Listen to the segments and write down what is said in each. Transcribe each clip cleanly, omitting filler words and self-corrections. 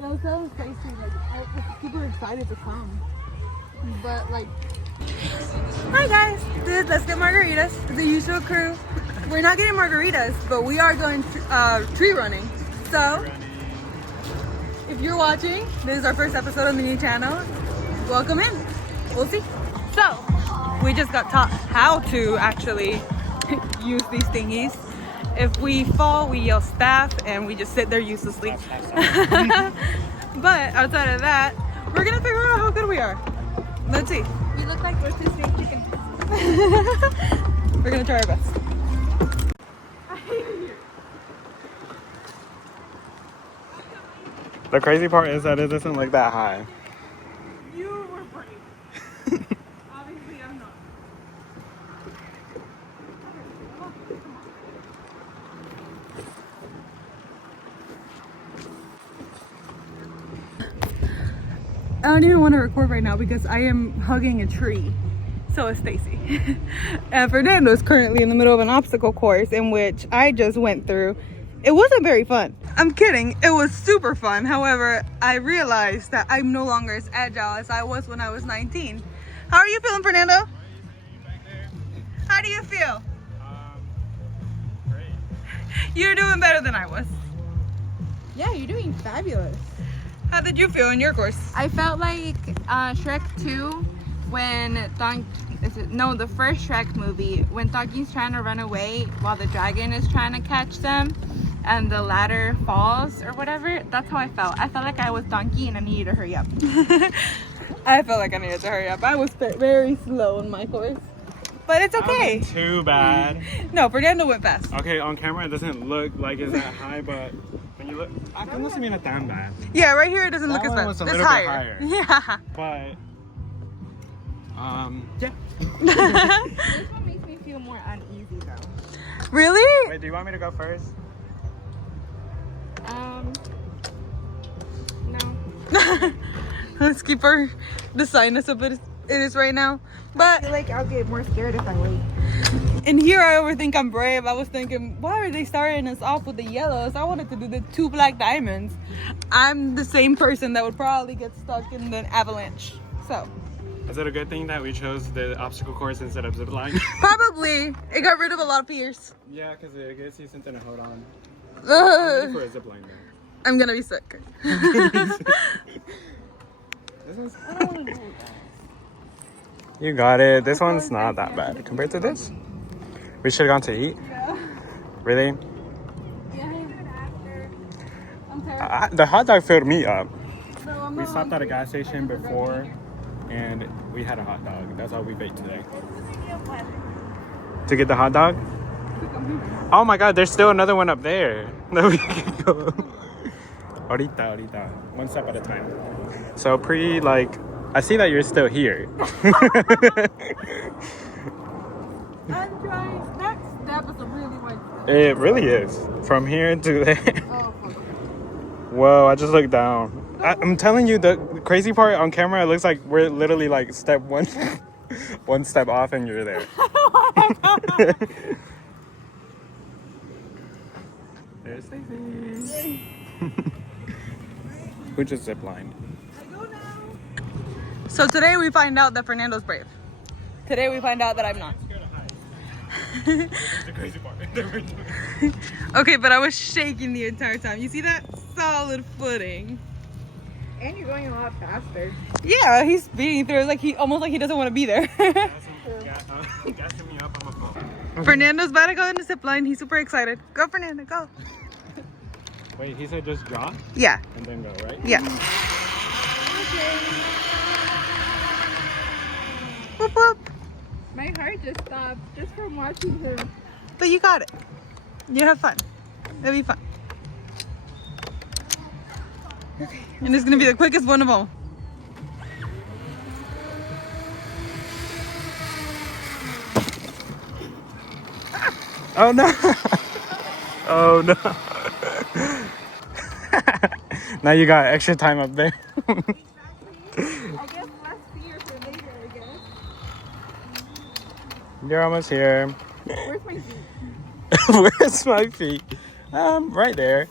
Yeah, so crazy. Like, people are excited to come. But, like... Hi, guys. This is Let's Get Margaritas. The usual crew. We're not getting margaritas, but we are going tree running. So, if you're watching, this is our first episode on the new channel. Welcome in. We'll see. So, we just got taught how to actually use these thingies. If we fall, we yell staff and we just sit there uselessly. But outside of that, we're gonna figure out how good we are. Let's see. We look like rotisserie chicken. We're gonna try our best. The crazy part is that it doesn't look that high. You were brave. Obviously, I'm not. I don't even want to record right now because I am hugging a tree. So is Stacy. And Fernando is currently in the middle of an obstacle course in which I just went through. It wasn't very fun. I'm kidding. It was super fun. However, I realized that I'm no longer as agile as I was when I was 19. How are you feeling, Fernando? How do you feel? Great. You're doing better than I was. Yeah, you're doing fabulous. How did you feel in your course? I felt like Shrek 2 when the first Shrek movie, when Donkey's trying to run away while the dragon is trying to catch them and the ladder falls or whatever. That's how I felt. I felt like I was Donkey and I needed to hurry up. I felt like I needed to hurry up. I was very slow in my course. But it's okay. That wasn't too bad. No, Fernando went fast. Okay, on camera it doesn't look like it's that high, but when you look, I must have been not that bad. Yeah, right here it doesn't look That as one bad. was a It's little bit higher. higher. Yeah. But, yeah. This one makes me feel more uneasy though. Really? Wait, do you want me to go first? No. Let's keep the sinus up it is right now. I But feel like I'll get more scared if I wait. in here I overthink I'm brave. I was thinking, why are they starting us off with the yellows? I wanted to do the 2 black diamonds. I'm the same person that would probably get stuck in the avalanche. So Is it a good thing that we chose the obstacle course instead of zip line? probably it got rid of a lot of fears. Yeah, because it gives you something to hold on. I'm Ugh. ready for a zip line though. I'm gonna be sick. This one's, you got it. This one's not that bad compared to this. We should have gone to eat. Yeah. Really? Yeah. I'm terrified. The hot dog filled me up. So I'm We not stopped at a hungry. gas station before and we had a hot dog. That's all we ate today. To get the hot dog? Oh my god, there's still another one up there that we can go. Ahorita. One step at a time. So I see that you're still here. I'm trying. That step is a really wide step. It really is. From here to there. Oh, fuck. Whoa, I just looked down. I'm telling you, the crazy part on camera, it looks like we're literally like step one, one step off and you're there. There's Stacy. Who just ziplined? So today we find out that Fernando's brave. Today we find out that I'm not. That's the crazy part. Okay, but I was shaking the entire time. You see that? Solid footing. And you're going a lot faster. Yeah, he's speeding through. It's like almost like he doesn't want to be there. Gassing me up on my phone. Fernando's about to go in the zip line. He's super excited. Go, Fernando, go. Wait, he said just drop Yeah, and then go, right? yeah. Whoop, whoop. My heart just stopped just from watching him. But you got it. You have fun. It'll be fun. And it's gonna be the quickest one of all. Oh no! Oh no! Now you got extra time up there. I guess less fear for later, I guess. You're almost here. Where's my feet? Where's my feet? Right there.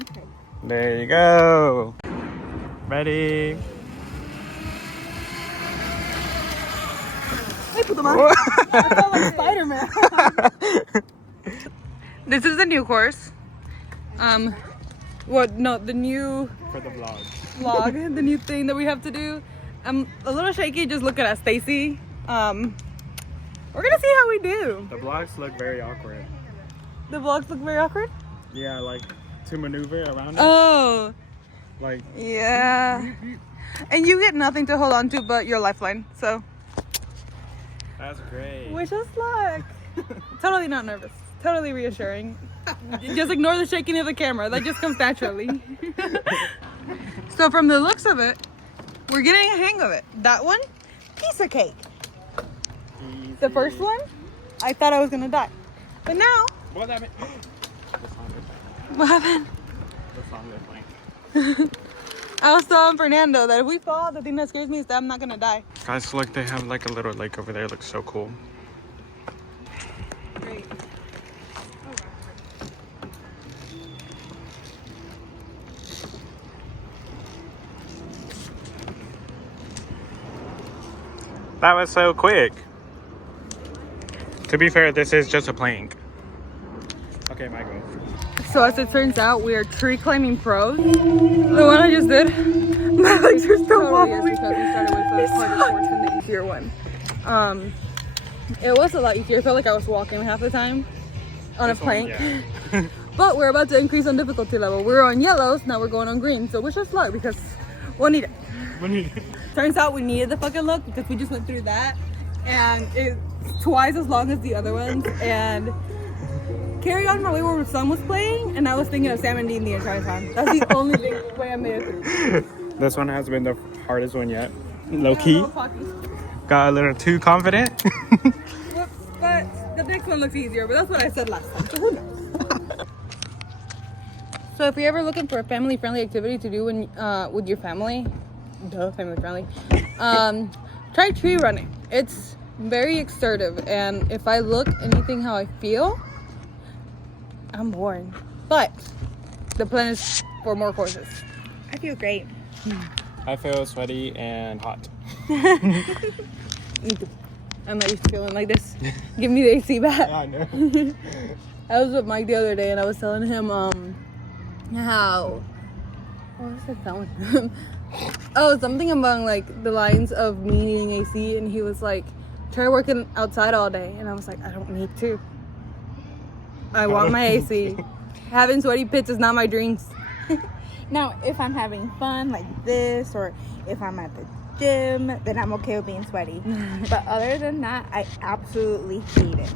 Okay. There you go. Ready? Hey, put them on. I felt like Spider-Man. This is the new course. The new For the vlog. vlog, the new thing that we have to do. I'm a little shaky just looking at Stacy. We're gonna see how we do. The vlogs look very awkward. The vlogs look very awkward. Yeah, like to maneuver around it. Oh, Like, yeah. And you get nothing to hold on to but your lifeline. So that's great. wish us luck. Totally not nervous. Totally reassuring. Just ignore the shaking of the camera. That just comes naturally. So from the looks of it, we're getting a hang of it. That one, piece of cake. Easy. The first one, I thought I was gonna die. But now, What happened? The song is playing. what happened? The song is playing. I was telling Fernando that if we fall, the thing that scares me is that I'm not gonna die. Guys, look, they have like a little lake over there. It looks so cool. Great. That was so quick. To be fair, this is just a plank. Okay, my go. So as it turns out, we are tree climbing pros. The one I just did, my legs are still wobbling. Because we started with the harder course than the easier one. It was a lot easier. I felt like I was walking half the time on a plank. Yeah. But we're about to increase on difficulty level. We're on yellows, now we're going on green. So wish us luck because we'll need it. Turns out we needed the fucking luck because we just went through that. And it's twice as long as the other ones. And carry on my way where the sun was playing. And I was thinking of Sam and Dean the entire time. That's the only way I made it through. This one has been the hardest one yet. Low key. Yeah, a little cocky. Got a little too confident. Whoops, but the next one looks easier. But that's what I said last time. So who knows? So if you're ever looking for a family-friendly activity to do when, with your family, family-friendly, try tree running. It's very exertive, and if I look anything how I feel, I'm boring. But the plan is for more courses. I feel great. I feel sweaty and hot. Me too. I'm not used to feeling like this. Give me the AC back. I know. I was with Mike the other day, and I was telling him how. What was I telling him? Oh, something among like the lines of me needing AC, and he was like, "Try working outside all day," and I was like, "I don't need to. I want my AC. Having sweaty pits is not my dreams." Now, if I'm having fun like this, or if I'm at the gym, then I'm okay with being sweaty. But other than that, I absolutely hate it.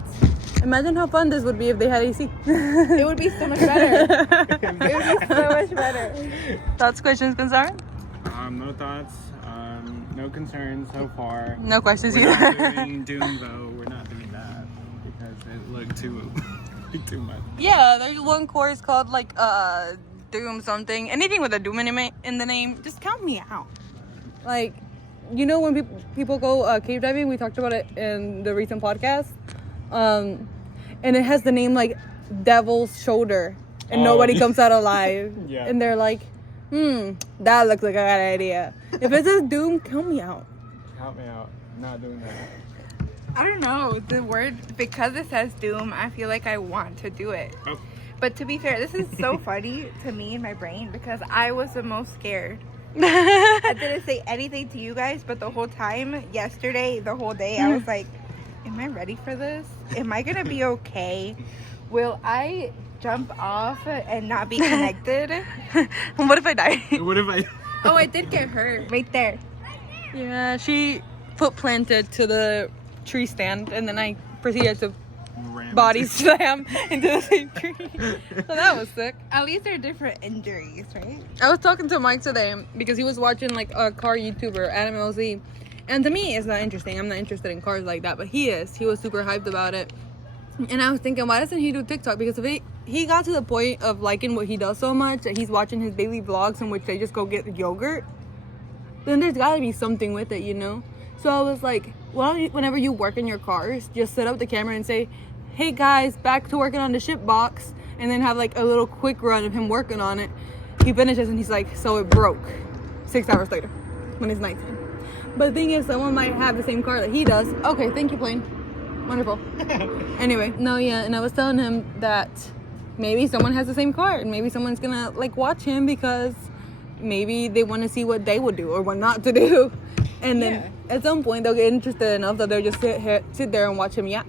Imagine how fun this would be if they had AC. It would be so much better. It would be so much better. Thoughts, questions, concerns? No thoughts. No concerns so far. No questions We're either. not doing Doom though. We're not doing that because it looked too much. Yeah, there's one course called like Doom something. Anything with a Doom in the name, just count me out. Like, you know when people go cave diving, we talked about it in the recent podcast. And it has the name like Devil's Shoulder, and nobody comes out alive. Yeah. And they're like, that looks like a good idea. If it says Doom, count me out. Help me out. I'm not doing that. I don't know. The word, because it says Doom, I feel like I want to do it. Oh. But to be fair, this is so funny to me in my brain because I was the most scared. Mm. I didn't say anything to you guys, but the whole time, yesterday, the whole day, I was like, am I ready for this? Am I going to be okay? Will I jump off and not be connected? What if I die? What if I? Oh, I did get hurt right there. Yeah, she foot planted to the tree stand, and then I proceeded to body slam into the same tree. So that was sick. At least they're different injuries, right? I was talking to Mike today because he was watching like a car YouTuber, Adam LZ. And to me, it's not interesting. I'm not interested in cars like that, but he is. He was super hyped about it. And I was thinking, why doesn't he do TikTok? Because if he got to the point of liking what he does so much that he's watching his daily vlogs in which they just go get yogurt, then there's got to be something with it, you know? So I was like, well, whenever you work in your cars, just set up the camera and say, hey guys, back to working on the ship box, and then have like a little quick run of him working on it. He finishes and he's like, so it broke. 6 hours later when it's nighttime. But the thing is, someone might have the same car that he does. Okay, thank you, plane. Wonderful. Anyway, no, yeah, and I was telling him that maybe someone has the same car and maybe someone's gonna like watch him because maybe they want to see what they would do or what not to do. And then at some point they'll get interested enough that they'll just sit there and watch him yap.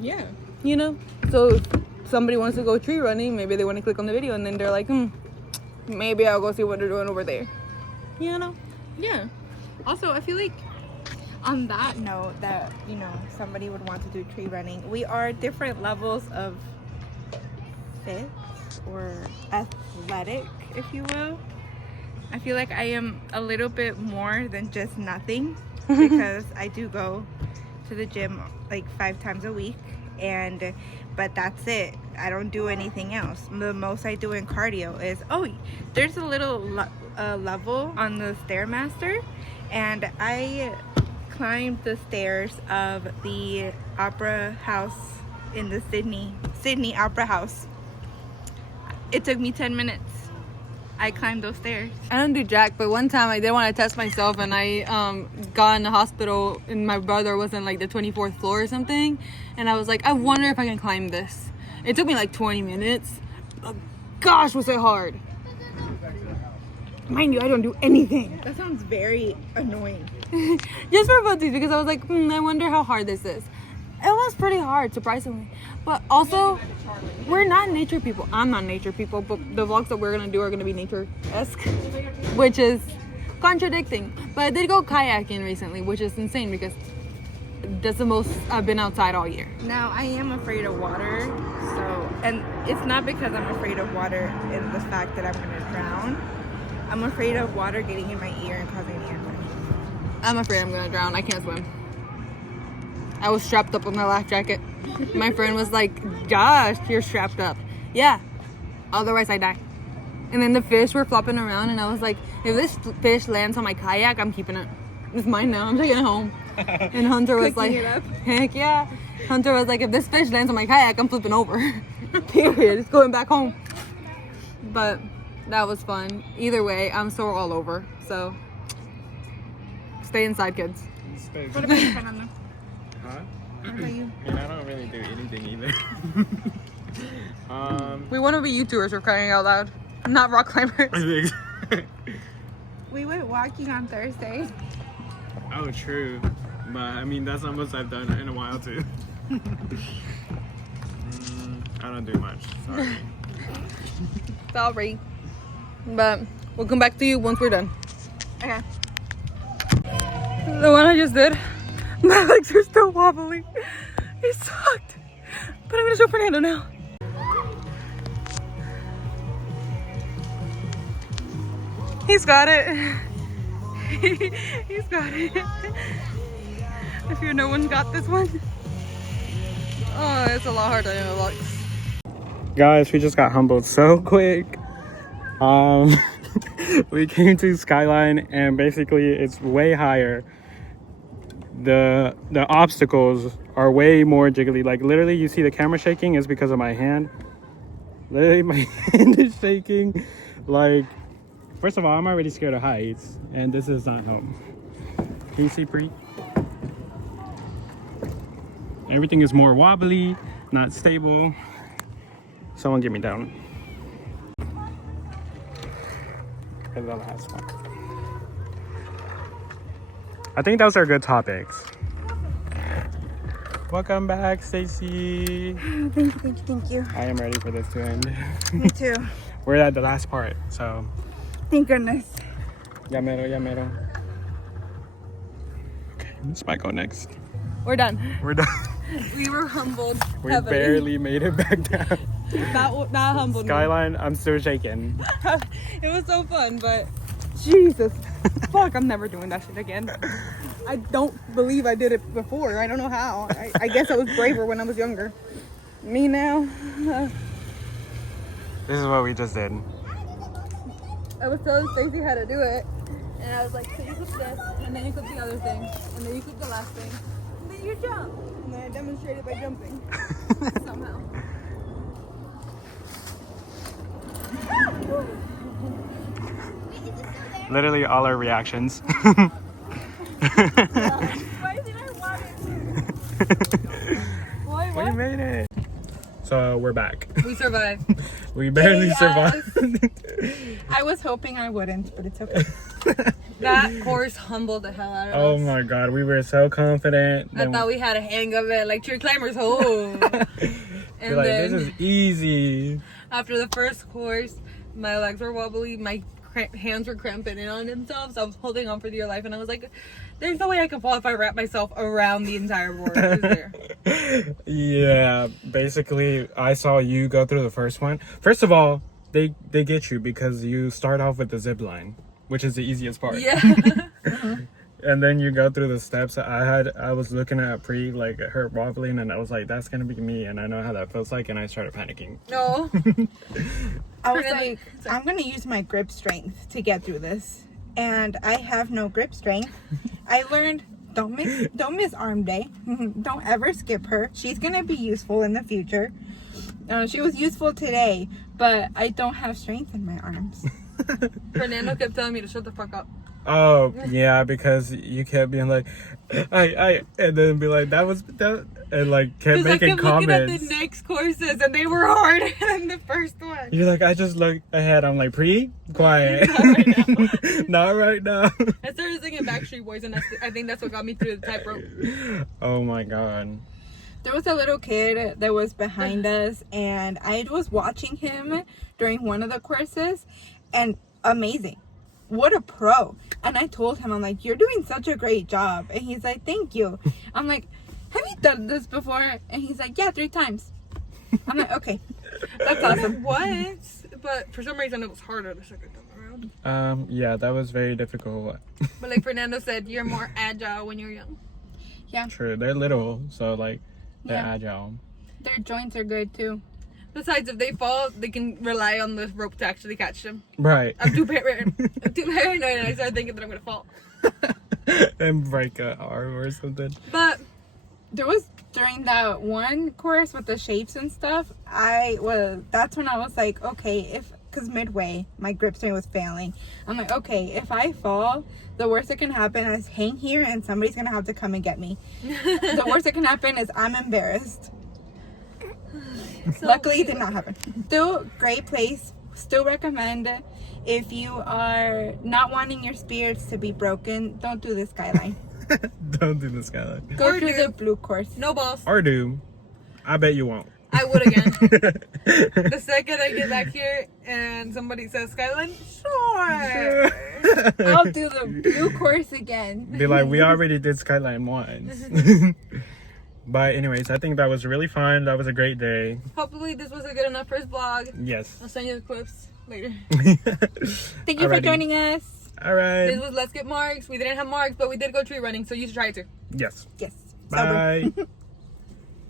Yeah. You know? So if somebody wants to go tree running, maybe they want to click on the video and then they're like, maybe I'll go see what they're doing over there. You know? Yeah. Also, I feel like on that note that, you know, somebody would want to do tree running, we are different levels of fit or athletic, if you will. I feel like I am a little bit more than just nothing because I do go to the gym like 5 times a week, but that's it. I don't do anything else. The most I do in cardio is, there's a little level on the Stairmaster, and I climbed the stairs of the Opera House in the Sydney Opera House. It took me 10 minutes. I climbed those stairs. I don't do jack, but one time I did want to test myself and I got in the hospital and my brother was on like the 24th floor or something, and I was like, I wonder if I can climb this. It took me like 20 minutes, but gosh was it hard. Mind you, I don't do anything. That sounds very annoying. Just for funsies, because I was like, I wonder how hard this is. It was pretty hard, surprisingly. But also, we're not nature people. I'm not nature people, but the vlogs that we're gonna do are gonna be nature-esque, which is contradicting. But I did go kayaking recently, which is insane because that's the most I've been outside all year. Now, I am afraid of water, and it's not because I'm afraid of water in the fact that I'm gonna drown. I'm afraid of water getting in my ear and causing me infection. I'm afraid I'm gonna drown. I can't swim. I was strapped up with my life jacket. My friend was like, Josh, you're strapped up. Yeah, otherwise I die. And then the fish were flopping around and I was like, if this fish lands on my kayak, I'm keeping it. It's mine now. I'm taking it home. And Hunter was like, heck yeah. Hunter was like, if this fish lands on my kayak, I'm flipping over. Period. It's going back home. But that was fun. Either way, I'm sore all over. So stay inside, kids. What about you, Fernando? Huh? What about you? I mean, I don't really do anything either. We want to be YouTubers, for crying out loud. Not rock climbers. We went walking on Thursday. Oh, true. But I mean, that's not what I've done in a while too. I don't do much. Sorry. Sorry. But we'll come back to you once we're done. Okay. The one I just did, my legs are still wobbly. It sucked. But I'm gonna show Fernando now. He's got it. He's got it. If you no one got this one. Oh, it's a lot harder than it looks. Guys, we just got humbled so quick. We came to Skyline and basically it's way higher. The obstacles are way more jiggly. Like literally you see the camera shaking is because of my hand. Literally my hand is shaking. Like, first of all, I'm already scared of heights and this does not help. Can you see, Pri? Everything is more wobbly, not stable. Someone get me down. And the last one. I think those are good topics. Welcome back, Stacy. Thank you. I am ready for this to end. Me too. We're at the last part, so. Thank goodness. Ya mero, ya mero. Okay, this might go next. We're done. We're done. We were humbled. We heavily. barely made it back down. Not humbled. Skyline, I'm still shaking. It was so fun, but Jesus. Fuck, I'm never doing that shit again. I don't believe I did it before. I don't know how. I guess I was braver when I was younger. Me now. This is what we just did. I was telling Stacey how to do it. And I was like, so you clip this, and then you clip the other thing, and then you clip the last thing, and then you jump. And then I demonstrated by jumping. Somehow. literally all our reactions. Why did I want it? Why? We made it. So we're back. We survived. We barely Yes. survived. I was hoping I wouldn't, but it's okay. That course humbled the hell out of Oh us. my god, we were so confident. I thought we had a hang of it, like tree climbers home. We're And like, then this is easy. after the first course, my legs were wobbly, my hands were cramping in on themselves. I was holding on for dear life, and I was like, "There's no way I can fall if I wrap myself around the entire board." Is there? Yeah, basically, I saw you go through the first one. First of all, they get you because you start off with the zip line, which is the easiest part. Yeah. And then you go through the steps. I was looking at Pri, like her wobbling, and I was like, that's gonna be me, and I know how that feels like, and I started panicking. No. I was like, I'm gonna use my grip strength to get through this, and I have no grip strength. I learned don't miss arm day. Don't ever skip her. She's gonna be useful in the future. She was useful today, but I don't have strength in my arms. Fernando kept telling me to shut the fuck up. Oh yeah, because you kept being like, I, and then be like, that, and like kept Because I making kept looking at comments. the next courses, and they were harder than the first one. You're like, I just look ahead. I'm like, Pri, quiet. Not right now. I started singing Backstreet Boys, and I think that's what got me through the tightrope. Oh my god. There was a little kid that was behind us, and I was watching him during one of the courses, and amazing. What a pro. And I told him, I'm like, you're doing such a great job. And he's like, thank you. I'm like, have you done this before? And he's like, yeah, 3 times. I'm like, okay, that's awesome. What? But for some reason, it was harder the second time around. Yeah, that was very difficult. But like Fernando said, you're more agile when you're young. Yeah, True, they're little, so like they're Yeah. agile. their joints are good too. Besides, if they fall, they can rely on the rope to actually catch them. Right. I'm too paranoid, and I started thinking that I'm gonna fall. And break an arm or something. But There was, during that one course with the shapes and stuff, that's when I was like, okay, because midway, my grip strength was failing. I'm like, okay, if I fall, the worst that can happen is hang here and somebody's going to have to come and get me. The worst that can happen is I'm embarrassed. Luckily, it did not happen. Still, great place. Still recommend it. If you are not wanting your spirits to be broken, don't do the skyline. Don't do the skyline. Go Or through do. the blue course. no balls. Or do. I bet you won't. I would again. The second I get back here and somebody says Skyline, sure. I'll do the blue course again. Be like, we already did Skyline once. But anyways, I think that was really fun. That was a great day. Hopefully this was a good enough first vlog. Yes. I'll send you the clips later. Thank you for Alrighty. joining us. All right. This was Let's Get Marks. We didn't have marks, but we did go tree running, so you should try it too. Yes. Yes. Sober. Bye.